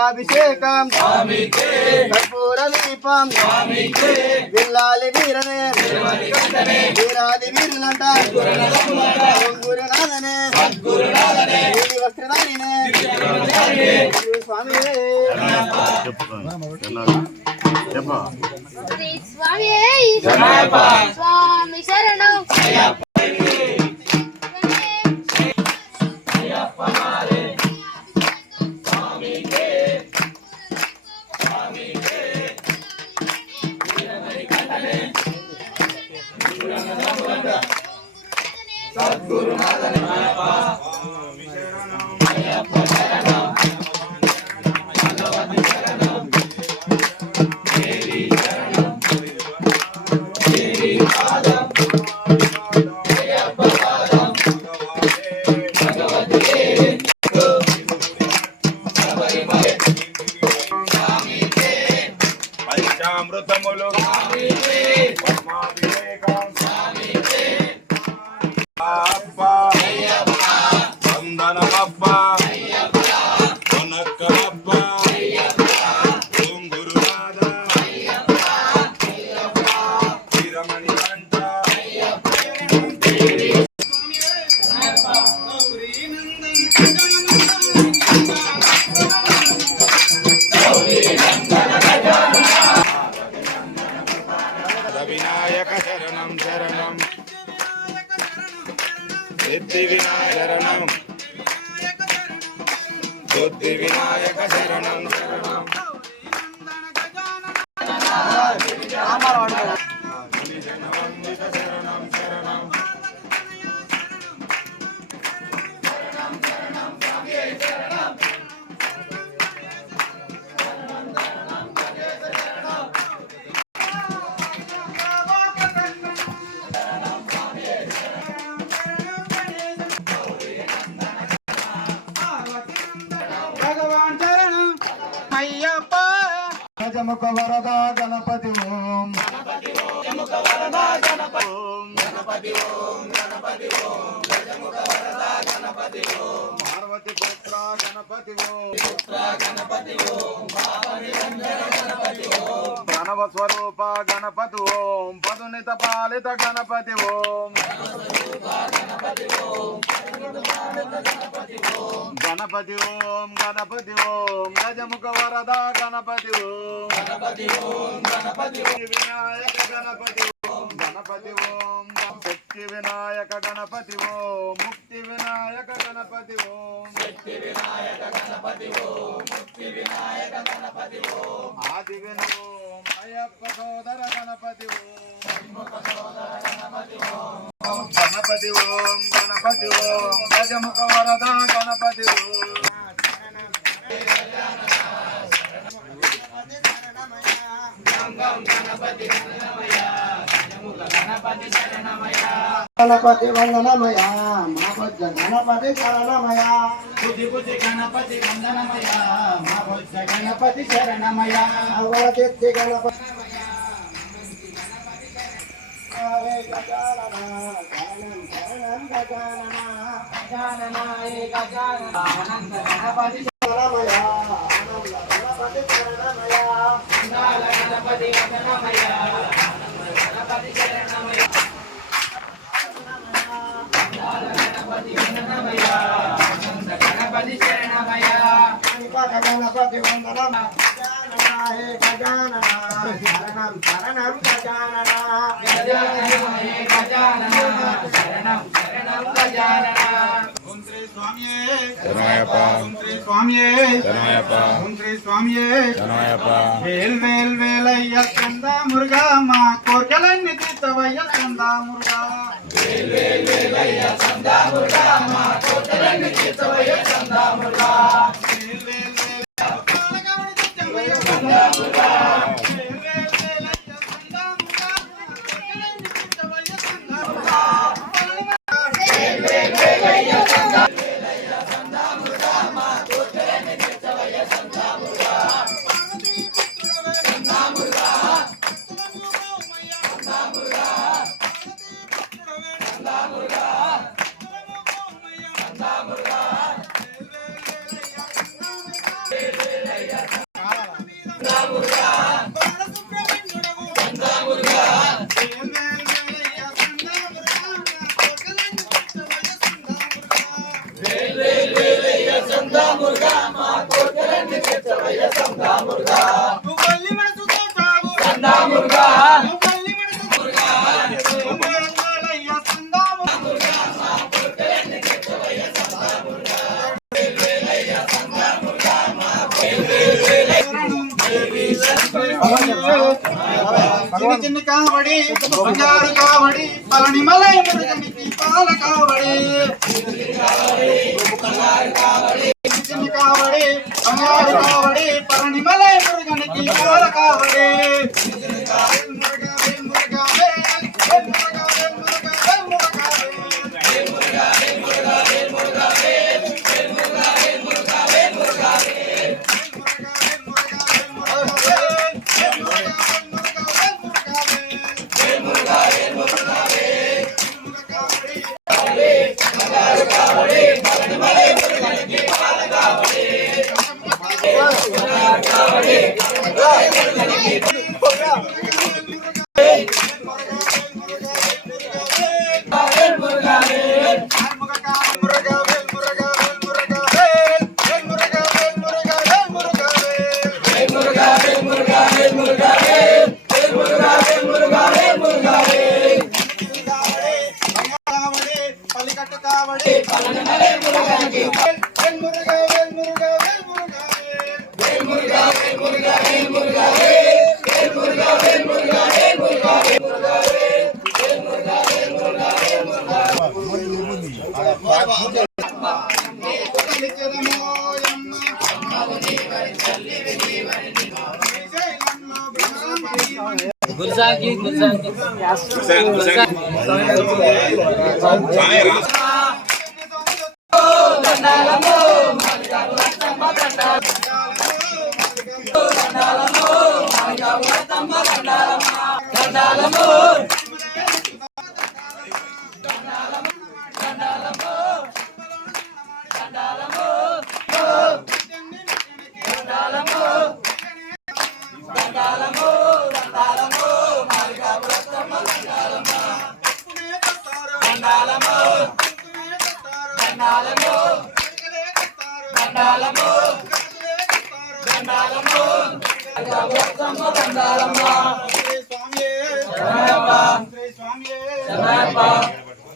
అభిషేకం కర్పూర దీపం విల్లాలి వీరనే వీరాది వీరులంట గురునాథనే వస్త్రధారినే స్వామి స్వామి శరణం పంచామృతములు వందనమప్ప వనక్కమప్ప ఓం గురునాథ వీరమణి కంఠ వినాయక శరణం శరణం సిద్ధి వినాయక శరణం బుద్ధి వినాయక శరణం శరణం శరణం శరణం గజముఖ వరద గణపతి ఓం గజముఖ వరద గణపతి ఓం గణపతి ఓం గణపతి ఓం గజముఖ వరద గణపతి ఓం పార్వతి పుత్ర గణపతి ఓం పుత్ర గణపతి ఓం పాపనిరంజన గణపతి ఓం ప్రణవ స్వరూప గణపతి ఓం పదునిత పాలిత గణపతి ఓం గణపతి ఓం గణపతి ఓం గణపతి ఓం గజముఖ వరద గణపతి ఓం గణపతి ఓం గణపతి ఓం వినాయక గణపతి ఓం గణపతి ఓం శక్తి వినాయక గణపతి ఓం ముక్తి వినాయక గణపతి ఓం శక్తి వినాయక గణపతి ఓం ముక్తి వినాయక గణపతి ఓం ఆది వినోం అయ్యప్ప సోదర గణపతి ఓం సోదర గణపతి ఓం గణపతి ఓం గణపతి ఓం గజముఖ వరద గణపతి ఓం గణపతి వందనమయ మా బొజ్జ గణపతి శరణమయ బుద్ధి బుద్ధి గణపతి వందనమయ మా బొజ్జ గణపతి శరణమయ అవరచెత్తి గణపతి గజానన శరణం గజానన గజాననాయ గజానన ఆనంద గణపతి శరణమయ ఆనంద గణపతి శరణమయ మంగళ గణపతి వందనమయ గణపతి శరణమయ గణపతి వందనమయ ఆనంద గణపతి శరణమయ గణపతి వందనమయ గజాననాయ గజానన శరణం శరణం గజానన గజాననాయ గజానన శరణం శరణం గజానన ఓం శ్రీ స్వామియే శరణమయ్యప్ప ఓం శ్రీ స్వామియే శరణమయ్యప్ప ఓం శ్రీ స్వామియే శరణమయ్యప్ప వేల్ వేల్ వేలయ్య కంద మురుగా మా కోర్కెలన్నీ తీర్చవయ్య కంద మురుగా వేల్ వేల్ వేలయ్య కంద మురుగా మా కోర్కెలన్నీ తీర్చవయ్య కంద మురుగా వేల్ వేల్ వేలయ్య కంద మురుగా చిన్న కావడి బంగారు కావడి పళని మలై మురుగనికి పాల కావడి చిన్న కావడి బంగారు కావడి పళని మలై మురుగనికి పాల కావడి గురుసాకి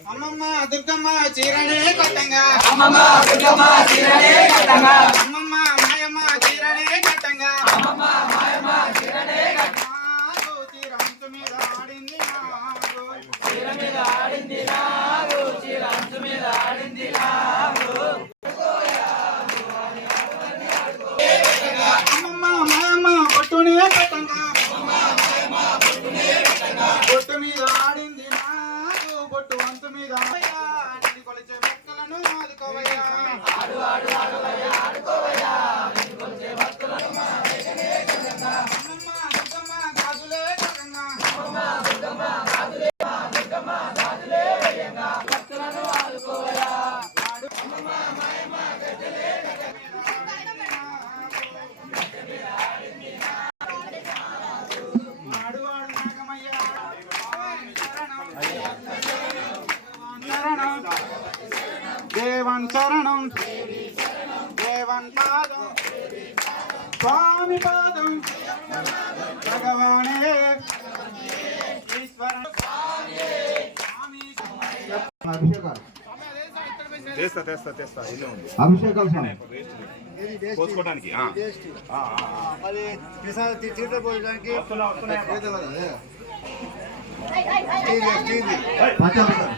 అమ్మమ్మ దుర్గమ్మ చీరనే కట్టంగా అమ్మమ్మ దుర్గమ్మ చీరనే కట్టంగా అమ్మమ్మ మాయమ్మ చీరనే కట్టంగా అమ్మమ్మ మాయమ్మ చీరనే చీరంచు మీద ఆడింది చీర మీద ఆడింది నాగు చీరంచు మీద ఆడింది నాగు అమ్మమ్మ మాయమ్మ పొట్టునే కట్టంగా పొట్టు మీద ఆడింది నాకు బొట్టు వంతు మీద నిన్ను కొలిచే మొక్కలను ఆదుకోవయ్యా ఆడు ఆడు ఆడువయ్యా ఆడుకోవయ్యా నిన్ను కొలిచే భక్తులను అమ్మమ్మ దుర్గమ్మ గాజులే కట్టంగా అమ్మమ్మ దుర్గమ్మ గాజులే దుర్గమ్మ గాజులే వేయంగా భక్తులను ఆడుకోవయ్యా అమ్మమ్మ మాయమ్మ గజ్జలే ఆడు ఆడు నాగమయ్య శరణం దేవన్ శరణం దేవన్ పాదం స్వామి పాదం భగవానే ఈశ్వర అభిషేకాలు తెస్తా ఇల్లే ఉంది అభిషేకాలు స్వామి పోసుకోవడానికి అది తీర్థ పోయడానికి పంచామృతం